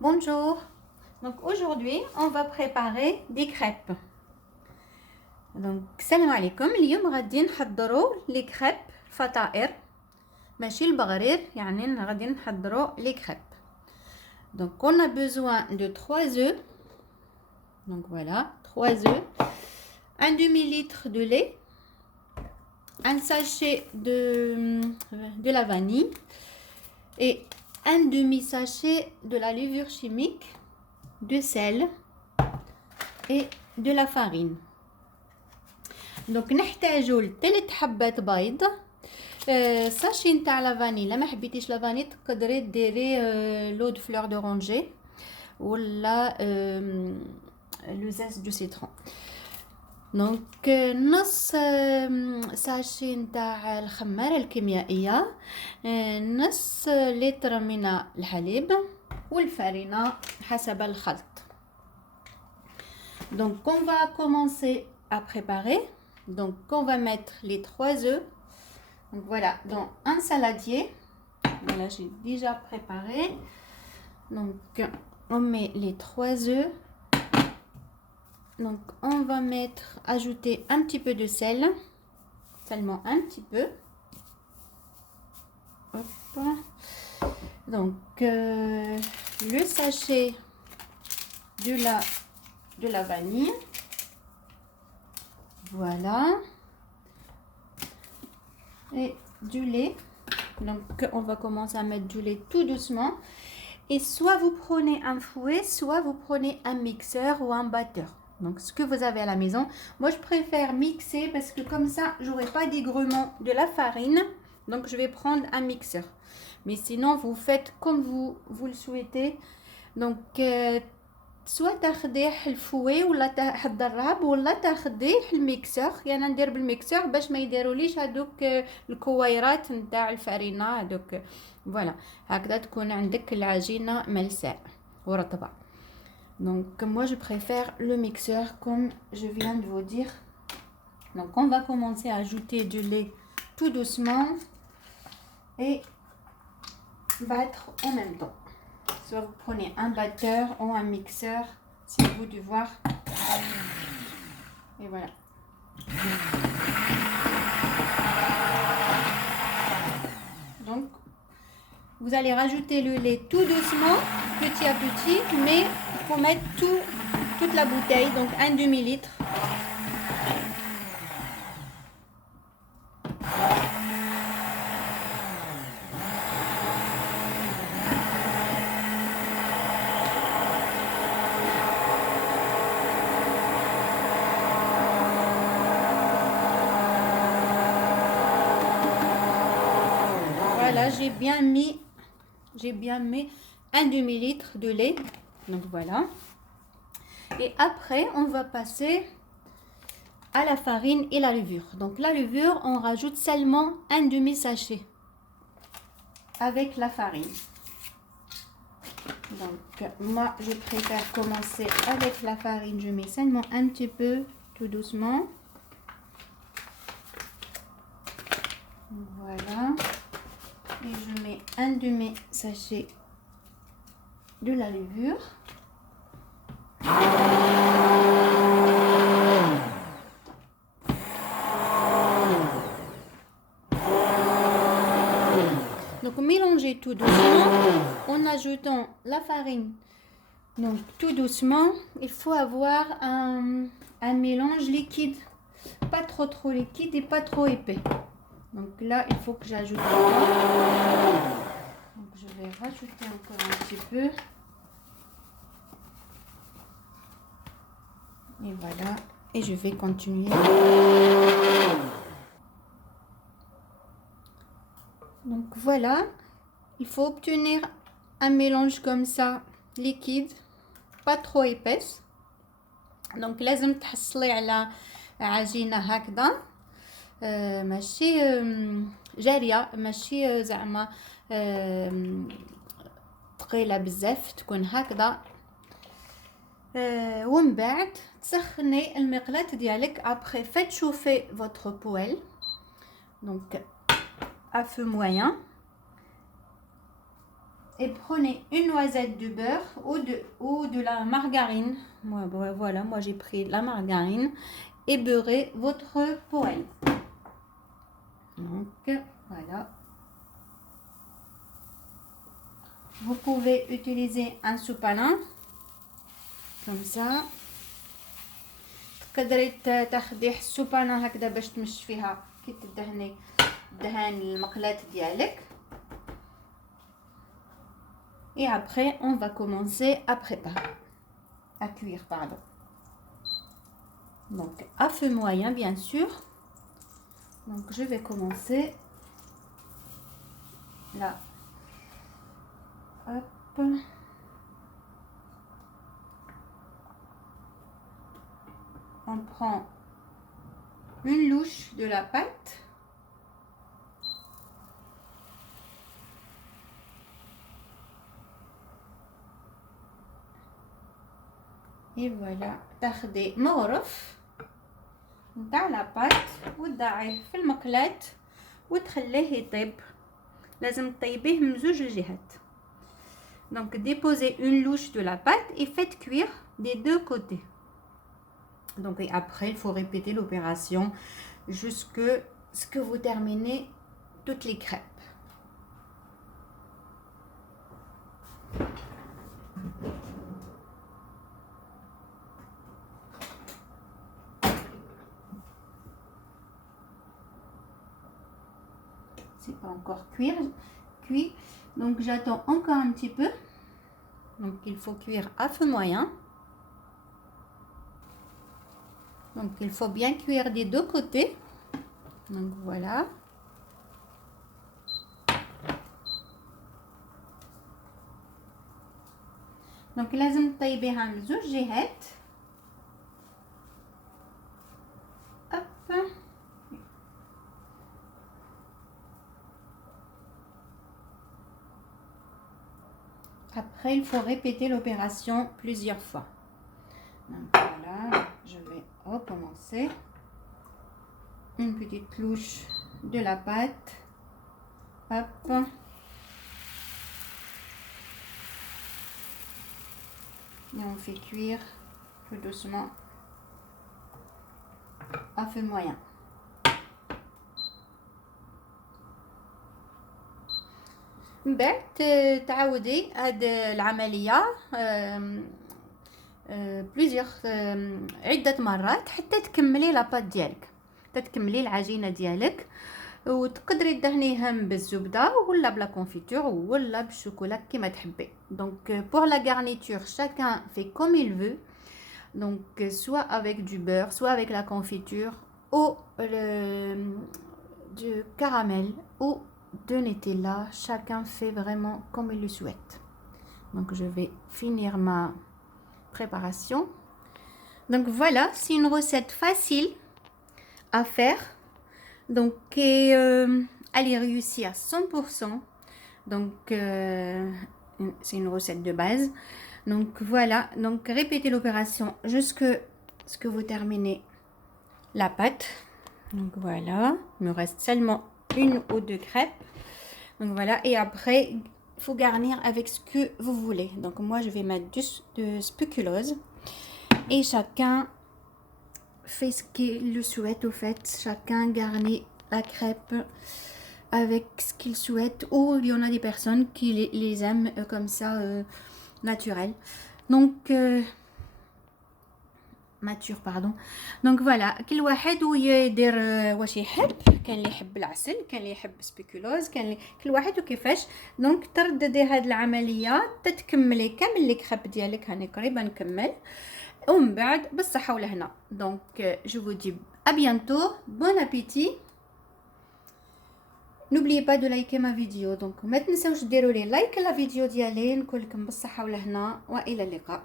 Bonjour. Donc aujourd'hui, on va préparer des crêpes. Donc salam alaikum. اليوم غادي نحضروا les crêpes فطائر ماشي البغرير يعني غادي نحضروا les crêpes. Donc on a besoin de 3 œufs. Donc voilà, 3 œufs, un demi-litre de lait, un sachet de la vanille et un demi-sachet de la levure chimique, de sel et de la farine. دونك نحتاجو لثلاث حبات بيض، ساشي نتاع لافاني. لا ما حبيتيش لافاني تقدري ديري لو دو فلور دورانجي ولا لو زاس دو سيترون. دونك نص ساشي نتاع الخمارة الكيميائية، نص لتر من الحليب والفرينة حسب الخلط. Donc on va commencer à préparer. Donc on va mettre les 3 œufs. Donc voilà, dans un saladier. Voilà, j'ai déjà préparé. Donc on met les 3 œufs. Donc on va ajouter un petit peu de sel. Seulement un petit peu. Hop. Donc le sachet de la vanille. Voilà. Et du lait. Donc on va commencer à mettre du lait tout doucement. Et soit vous prenez un fouet, soit vous prenez un mixeur ou un batteur. Donc ce que vous avez à la maison. Moi je préfère mixer parce que comme ça j'aurai pas d'aigrement de la farine. Donc je vais prendre un mixeur. Mais sinon vous faites comme vous le souhaitez. Donc سواء تاخديه الفوي ولا تاخد الراب ولا تاخديه الميكسور. يعني ندير بالميكسور باش ما يديروليش هذوك الكويرات نتاع الفرينه هذوك. فوالا هكذا تكون عندك العجينه ملساء ورطبه. Donc moi je préfère le mixeur comme je viens de vous dire. Donc on va commencer à ajouter du lait tout doucement et battre en même temps. Soit vous prenez un batteur ou un mixeur, c'est à vous de voir. Et voilà. Donc, vous allez rajouter le lait tout doucement, petit à petit, mais il faut mettre toute la bouteille, donc un demi-litre. Voilà, j'ai bien mis un demi-litre de lait. Donc voilà. Et après, on va passer à la farine et la levure. Donc la levure, on rajoute seulement un demi-sachet avec la farine. Donc moi, je préfère commencer avec la farine. Je mets seulement un petit peu, tout doucement. Voilà. Et je mets un demi-sachet de la levure. Donc mélangez tout doucement en ajoutant la farine. Donc tout doucement, il faut avoir un mélange liquide, pas trop liquide et pas trop épais. Donc là, il faut que j'ajoute encore. Donc je vais rajouter encore un petit peu. Et voilà. Et je vais continuer. Donc voilà. Il faut obtenir un mélange comme ça, liquide, pas trop épaisse. Donc لازم تحصلي على عجينة هكذا. ماشي جاريه، ماشي زعما ثقيله بزاف، تكون هكذا. ومن بعد تسخني المقلاة ديالك. après faites chauffer votre poêle donc à feu moyen et prenez une noisette de beurre ou de la margarine. Voilà, moi j'ai pris la margarine et beurrez votre poêle. Donc voilà. Vous pouvez utiliser un sopalin comme ça. تقدري تاخدي السوبانه هكذا باش تمش فيها كي تدهني دهان المقلاة ديالك. Et après on va commencer à préparer, à cuire pardon. Donc à feu moyen bien sûr. Donc je vais commencer là. Hop. On prend une louche de la pâte. Et voilà. تاخدي مغرف نتاع لا بات وتضعيه في المقلاة وتخليه يطيب. لازم تطيبيه من زوج الجهات. Donc déposez une louche de la pâte et faites cuire des deux côtés. Donc et après il faut répéter l'opération jusque ce que vous terminez toutes les crêpes. C'est pas encore cuit, donc j'attends encore un petit peu. Donc il faut cuire à feu moyen. Donc il faut bien cuire des deux côtés. Donc voilà. Donc لازم تطيبيها من زوج جهات. Hop. Après il faut répéter l'opération plusieurs fois. Donc voilà, je vais recommencer. Une petite louche de la pâte. Hop. Et on fait cuire tout doucement à feu moyen. من بعد تعاودي هاد العملية عدة مرات حتى تكملي لاباط ديالك، حتى تكملي العجينة ديالك. وتقدري تدهنيها بالزبدة ولا بلا كونفيتور ولا بالشوكولا كيما تحبي. Donc pour la garniture, chacun fait comme il veut. Donc soit avec du beurre, soit avec la confiture ou du caramel ou de Nutella. Chacun fait vraiment comme il le souhaite. Donc je vais finir ma préparation. Donc voilà, c'est une recette facile à faire. Donc elle est réussie à 100%. Donc c'est une recette de base. Donc voilà, donc répétez l'opération jusqu'à ce que vous terminez la pâte. Donc voilà, il me reste seulement une ou deux crêpes. Donc voilà, et après il faut garnir avec ce que vous voulez. Donc moi je vais mettre de spéculose et chacun fait ce qu'il le souhaite. Au fait, chacun garnit la crêpe avec ce qu'il souhaite, ou il y en a des personnes qui les aiment comme ça naturel. Donc mature pardon. Donc voilà, كل واحد ويدير واش يحب. كان اللي يحب العسل، كان اللي يحب سبيكولوز، كل واحد وكيفاش. دونك ترددي هاد العمليه تتكملي كامل لي كريب ديالك. هاني قريبه نكمل ومن بعد بالصحه والهنا. دونك جو vous dis à bientôt, bon appétit. N'oubliez pas de liker ma vidéo. Donc ما تنساوش ديروا لي لايك لا فيديو ديالي. نقول لكم بالصحه والهنا والى اللقاء.